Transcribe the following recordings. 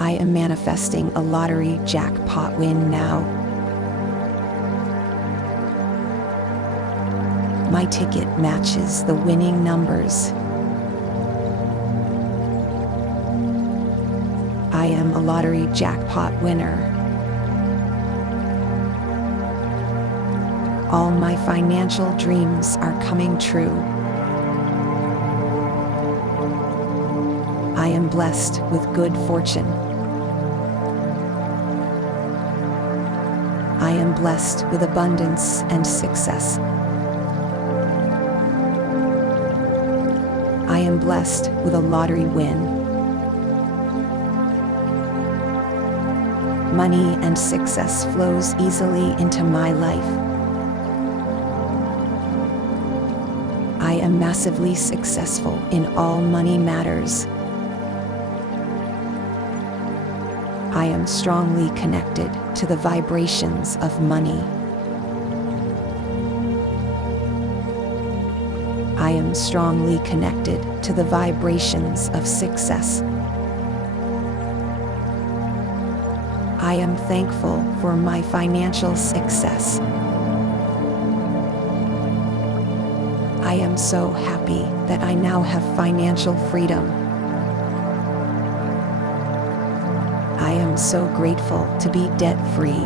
I am manifesting a lottery jackpot win now. My ticket matches the winning numbers. I am a lottery jackpot winner. All my financial dreams are coming true. I am blessed with good fortune. I am blessed with abundance and success. I am blessed with a lottery win. Money and success flows easily into my life. I am massively successful in all money matters. I am strongly connected to the vibrations of money. I am strongly connected to the vibrations of success. I am thankful for my financial success. I am so happy that I now have financial freedom. I am so grateful to be debt-free.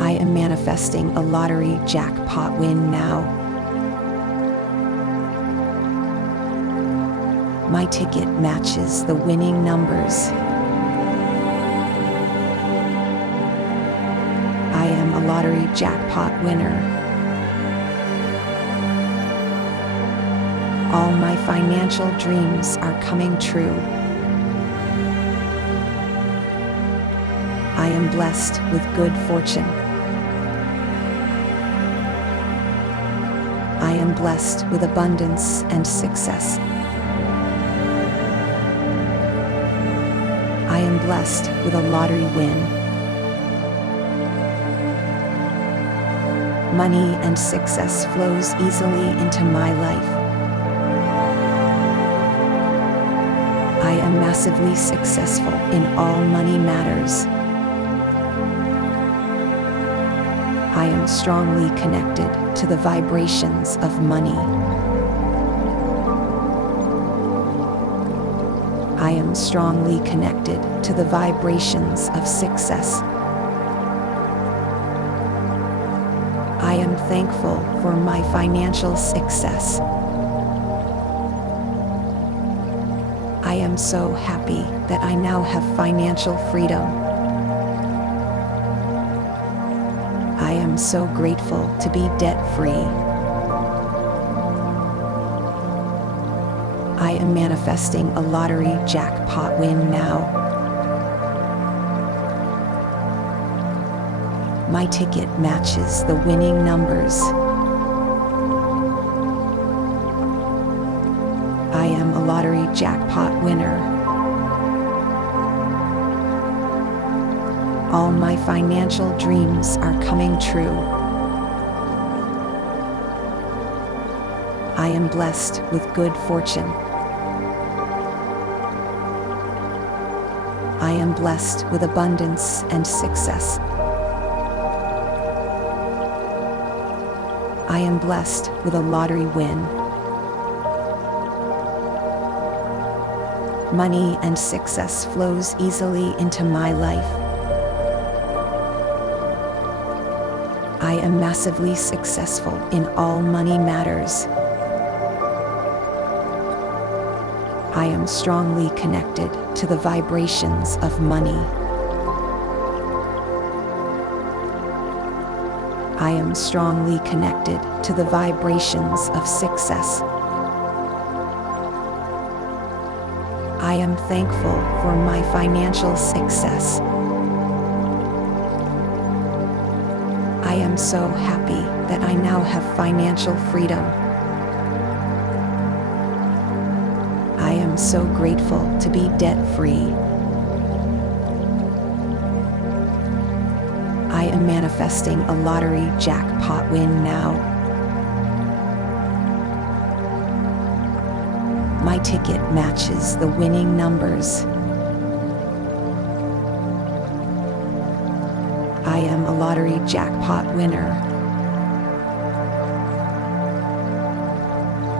I am manifesting a lottery jackpot win now. My ticket matches the winning numbers. I am a lottery jackpot winner. All my financial dreams are coming true. I am blessed with good fortune. I am blessed with abundance and success. I am blessed with a lottery win. Money and success flows easily into my life. I am massively successful in all money matters. I am strongly connected to the vibrations of money. I am strongly connected to the vibrations of success. I am thankful for my financial success. I am so happy that I now have financial freedom. I am so grateful to be debt-free. I am manifesting a lottery jackpot win now. My ticket matches the winning numbers. I am a lottery jackpot winner. All my financial dreams are coming true. I am blessed with good fortune. I am blessed with abundance and success. I am blessed with a lottery win. Money and success flows easily into my life. I am massively successful in all money matters. I am strongly connected to the vibrations of money. I am strongly connected to the vibrations of success. I am thankful for my financial success. I am so happy that I now have financial freedom. I am so grateful to be debt-free. I am manifesting a lottery jackpot win now. My ticket matches the winning numbers. I am a lottery jackpot winner.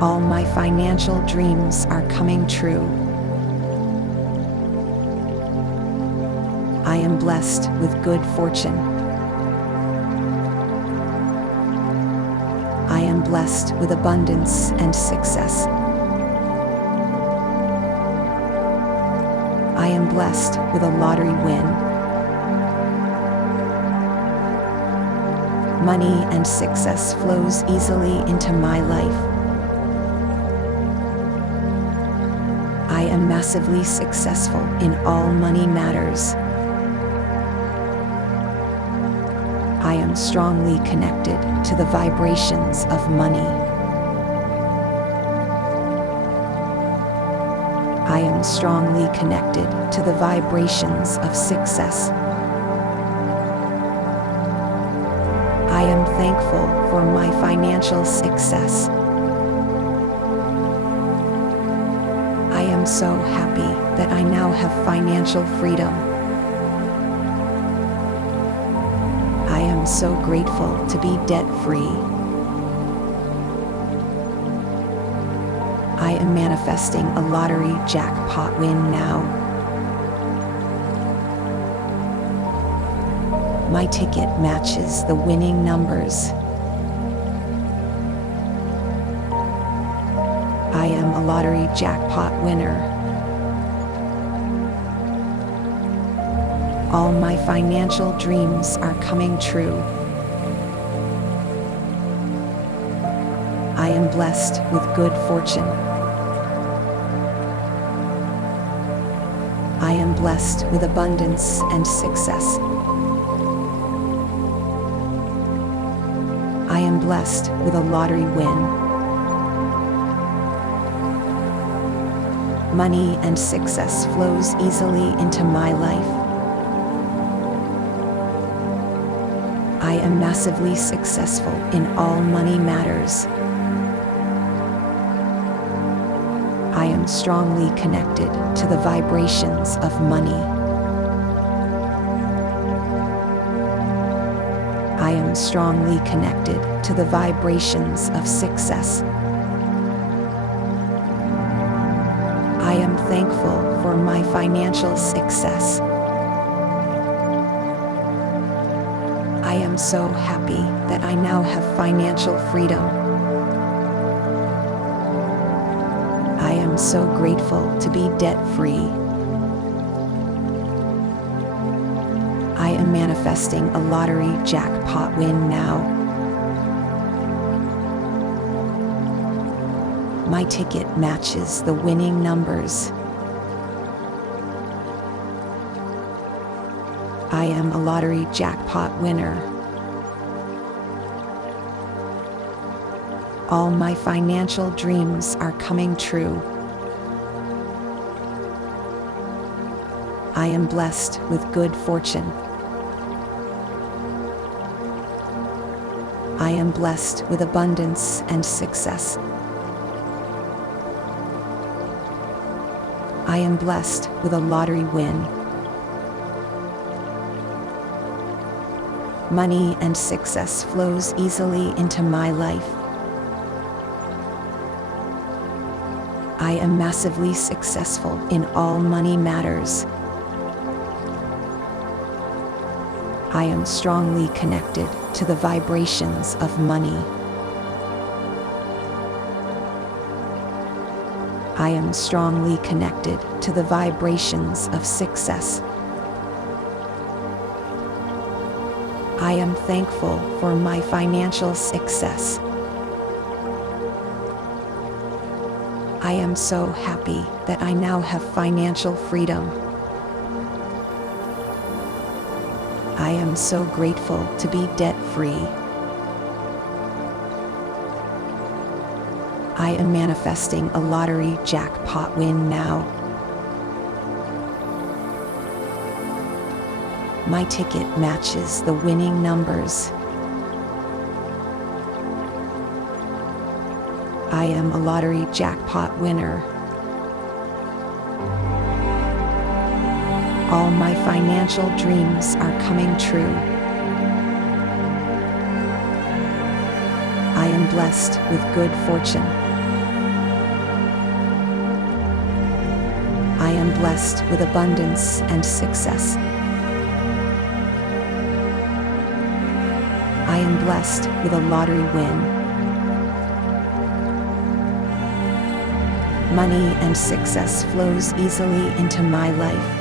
All my financial dreams are coming true. I am blessed with good fortune. I am blessed with abundance and success. I am blessed with a lottery win. Money and success flows easily into my life. I am massively successful in all money matters. I am strongly connected to the vibrations of money. I am strongly connected to the vibrations of success. I am thankful for my financial success. I am so happy that I now have financial freedom. I am so grateful to be debt-free. I am manifesting a lottery jackpot win now. My ticket matches the winning numbers. I am a lottery jackpot winner. All my financial dreams are coming true. I am blessed with good fortune. I am blessed with abundance and success. I am blessed with a lottery win. Money and success flows easily into my life. I am massively successful in all money matters. I am strongly connected to the vibrations of money. I am strongly connected to the vibrations of success. I am thankful for my financial success. I am so happy that I now have financial freedom. I am so grateful to be debt-free. I am manifesting a lottery jackpot win now. My ticket matches the winning numbers. I am a lottery jackpot winner. All my financial dreams are coming true. I am blessed with good fortune. I am blessed with abundance and success. I am blessed with a lottery win. Money and success flows easily into my life. I am massively successful in all money matters. I am strongly connected to the vibrations of money. I am strongly connected to the vibrations of success. I am thankful for my financial success. I am so happy that I now have financial freedom. I am so grateful to be debt-free. I am manifesting a lottery jackpot win now. My ticket matches the winning numbers. I am a lottery jackpot winner. All my financial dreams are coming true. I am blessed with good fortune. I am blessed with abundance and success. I am blessed with a lottery win. Money and success flows easily into my life.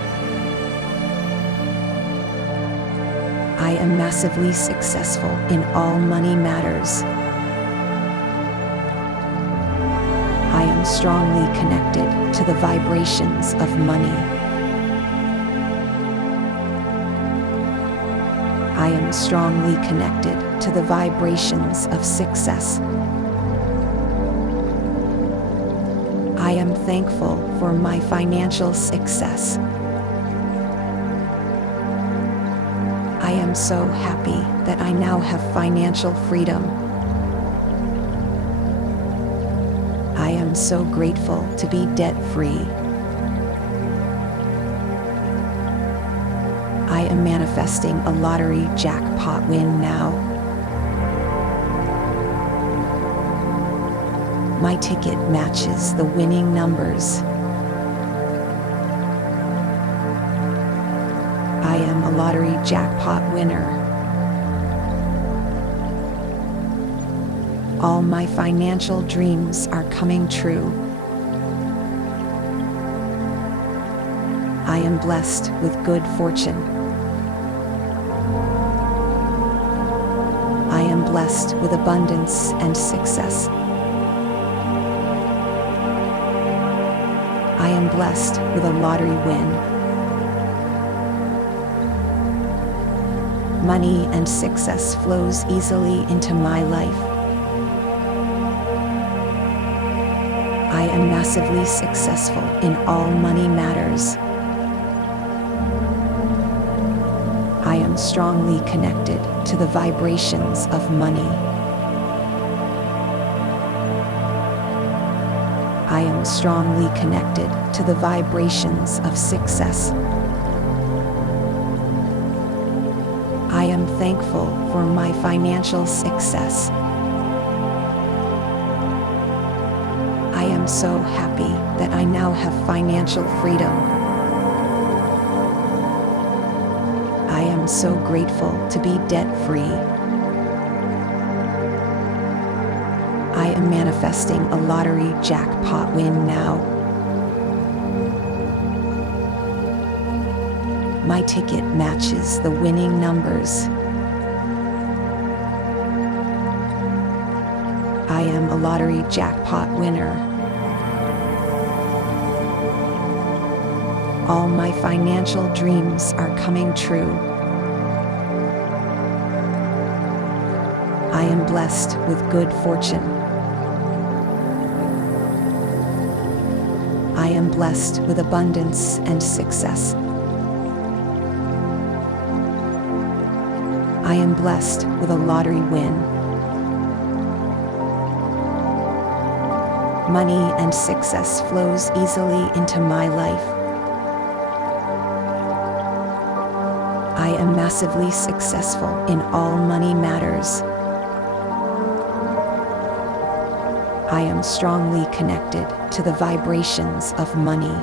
I am massively successful in all money matters. I am strongly connected to the vibrations of money. I am strongly connected to the vibrations of success. I am thankful for my financial success. I am so happy that I now have financial freedom. I am so grateful to be debt-free. I am manifesting a lottery jackpot win now. My ticket matches the winning numbers. I am a lottery jackpot winner. All my financial dreams are coming true. I am blessed with good fortune. I am blessed with abundance and success. I am blessed with a lottery win. Money and success flows easily into my life. I am massively successful in all money matters. I am strongly connected to the vibrations of money. I am strongly connected to the vibrations of success. I am thankful for my financial success. I am so happy that I now have financial freedom. I am so grateful to be debt-free. I am manifesting a lottery jackpot win now. My ticket matches the winning numbers. I am a lottery jackpot winner. All my financial dreams are coming true. I am blessed with good fortune. I am blessed with abundance and success. I am blessed with a lottery win. Money and success flows easily into my life. I am massively successful in all money matters. I am strongly connected to the vibrations of money.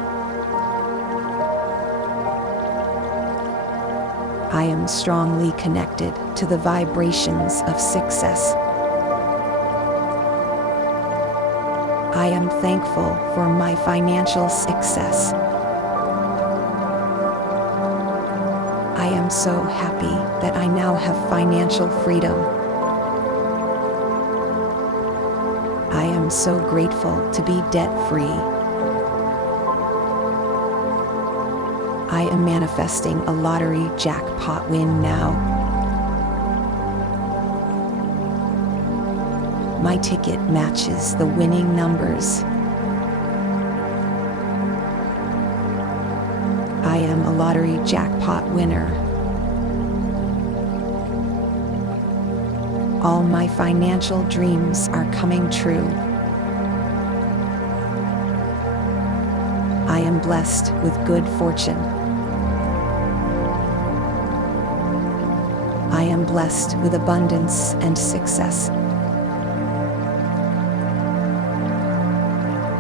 I am strongly connected to the vibrations of success. I am thankful for my financial success. I am so happy that I now have financial freedom. I am so grateful to be debt-free. I am manifesting a lottery jackpot win now. My ticket matches the winning numbers. I am a lottery jackpot winner. All my financial dreams are coming true. I am blessed with good fortune. am blessed with abundance and success.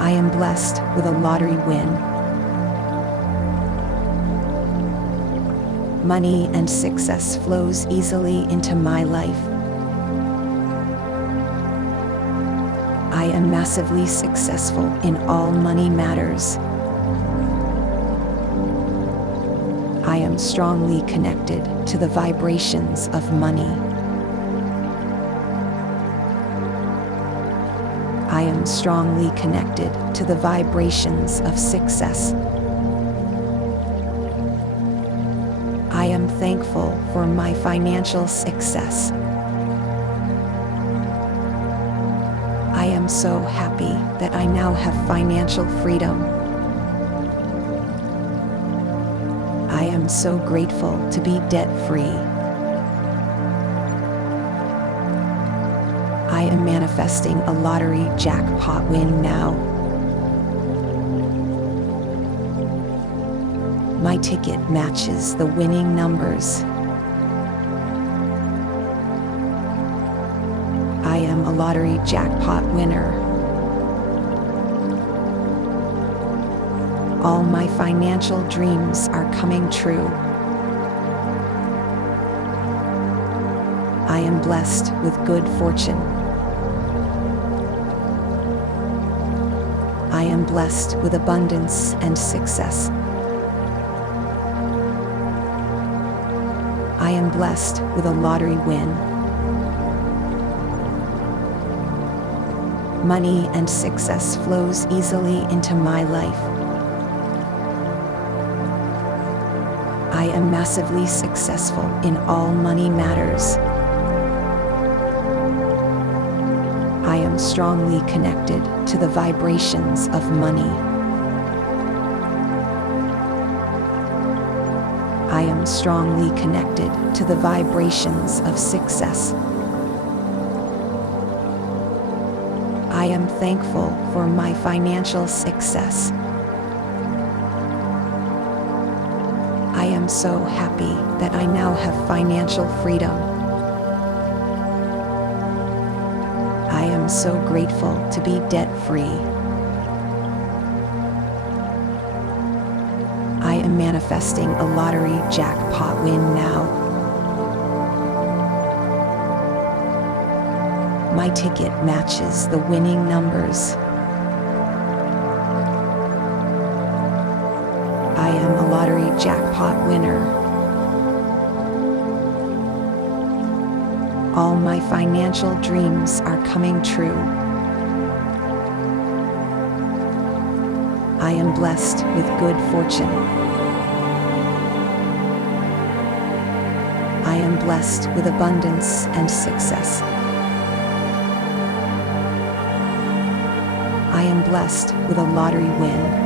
I am blessed with a lottery win. Money and success flows easily into my life. I am massively successful in all money matters. I am strongly connected to the vibrations of money. I am strongly connected to the vibrations of success. I am thankful for my financial success. I am so happy that I now have financial freedom. I am so grateful to be debt-free. I am manifesting a lottery jackpot win now. My ticket matches the winning numbers. I am a lottery jackpot winner. All my financial dreams are coming true. I am blessed with good fortune. I am blessed with abundance and success. I am blessed with a lottery win. Money and success flows easily into my life. I am massively successful in all money matters. I am strongly connected to the vibrations of money. I am strongly connected to the vibrations of success. I am thankful for my financial success. I am so happy that I now have financial freedom. I am so grateful to be debt-free. I am manifesting a lottery jackpot win now. My ticket matches the winning numbers. I am a lottery jackpot winner. All my financial dreams are coming true. I am blessed with good fortune. I am blessed with abundance and success. I am blessed with a lottery win.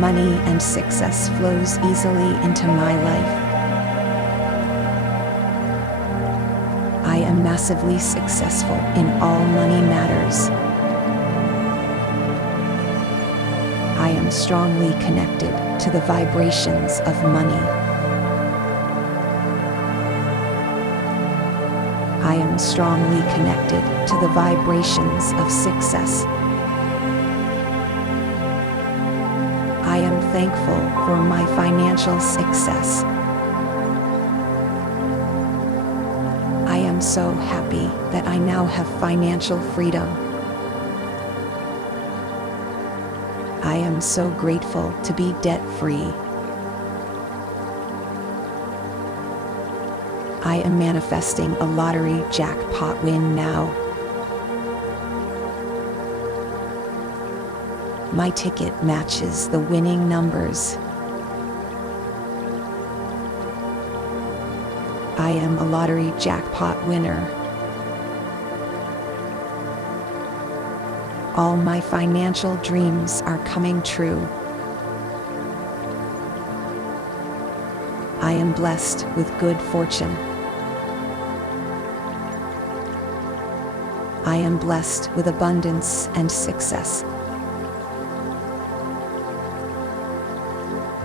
Money and success flows easily into my life. I am massively successful in all money matters. I am strongly connected to the vibrations of money. I am strongly connected to the vibrations of success. I am thankful for my financial success. I am so happy that I now have financial freedom. I am so grateful to be debt-free. I am manifesting a lottery jackpot win now. My ticket matches the winning numbers. I am a lottery jackpot winner. All my financial dreams are coming true. I am blessed with good fortune. I am blessed with abundance and success.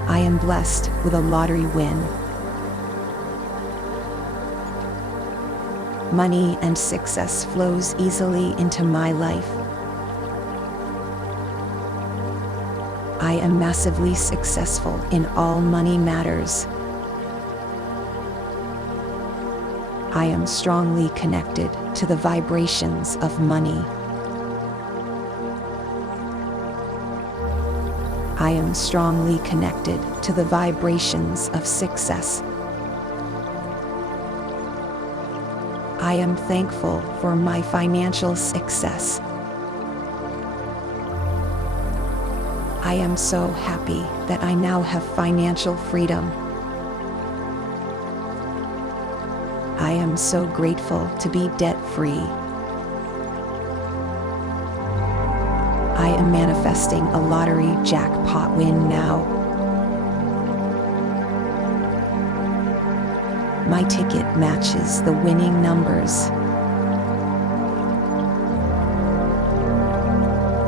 I I am blessed with a lottery win. Money and success flows easily into my life. I am massively successful in all money matters. I am strongly connected to the vibrations of money. I am strongly connected to the vibrations of success. I am thankful for my financial success. I am so happy that I now have financial freedom. I am so grateful to be debt-free. I am manifesting a lottery jackpot win now. My ticket matches the winning numbers.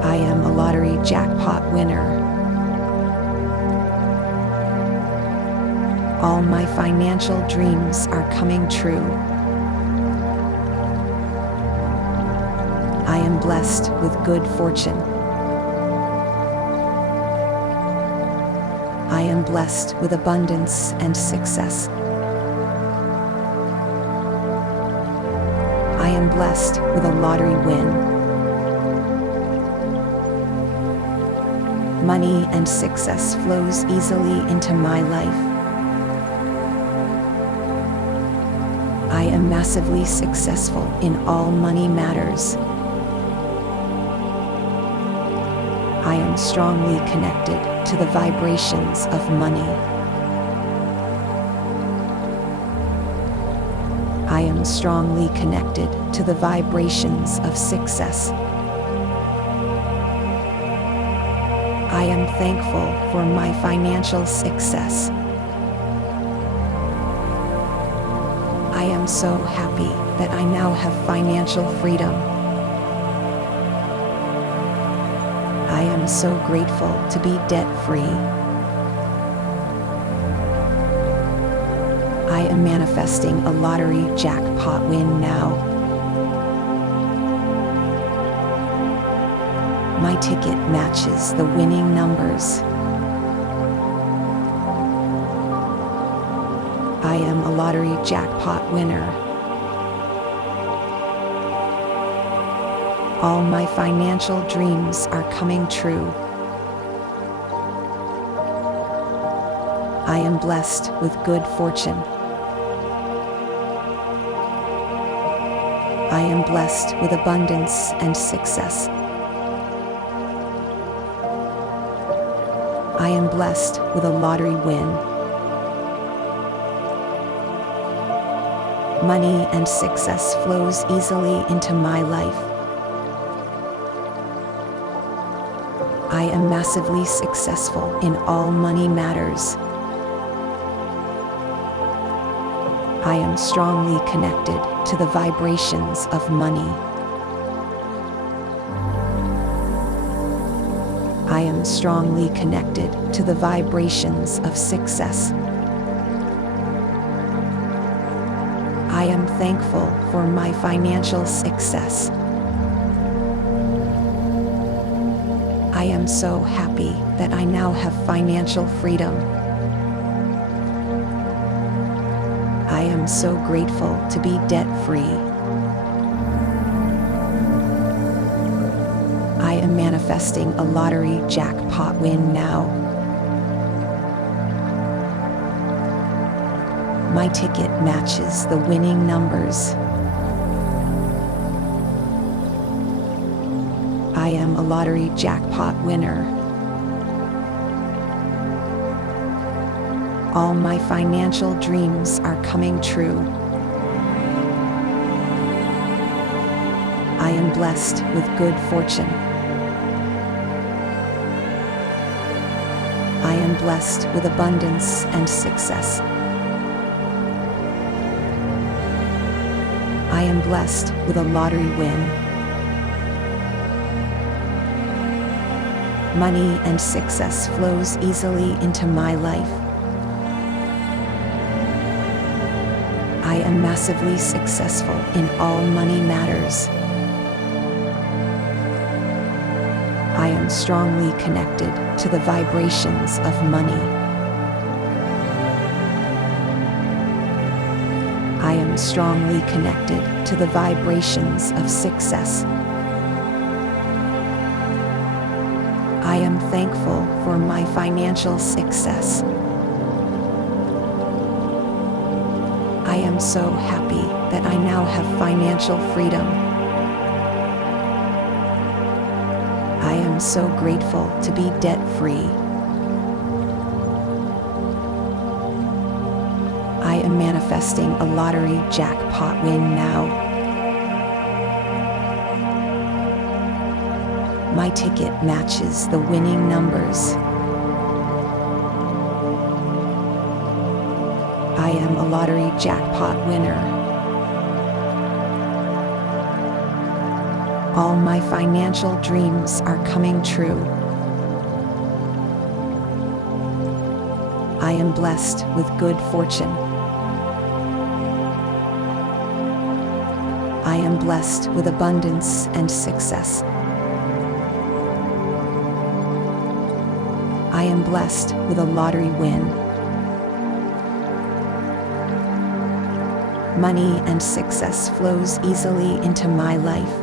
I am a lottery jackpot winner. All my financial dreams are coming true. I am blessed with good fortune. I am blessed with abundance and success. I am blessed with a lottery win. Money and success flows easily into my life. I am massively successful in all money matters. I am strongly connected to the vibrations of money. I am strongly connected to the vibrations of success. I am thankful for my financial success. I am so happy that I now have financial freedom. I am so grateful to be debt-free. I am manifesting a lottery jackpot win now. My ticket matches the winning numbers. I am a lottery jackpot winner. All my financial dreams are coming true. I am blessed with good fortune. I am blessed with abundance and success. I am blessed with a lottery win. Money and success flows easily into my life. I am massively successful in all money matters. I am strongly connected to the vibrations of money. I am strongly connected to the vibrations of success. I am thankful for my financial success. I am so happy that I now have financial freedom. I am so grateful to be debt-free. I am manifesting a lottery jackpot win now. My ticket matches the winning numbers. I am a lottery jackpot winner. All my financial dreams are coming true. I am blessed with good fortune. I am blessed with abundance and success. I am blessed with a lottery win. Money and success flows easily into my life. I am massively successful in all money matters. I am strongly connected to the vibrations of money. I am strongly connected to the vibrations of success. I am thankful for my financial success. I am so happy that I now have financial freedom. I am so grateful to be debt-free. I am manifesting a lottery jackpot win now. My ticket matches the winning numbers. I am a lottery jackpot winner. All my financial dreams are coming true. I am blessed with good fortune. I am blessed with abundance and success. I am blessed with a lottery win. Money and success flows easily into my life.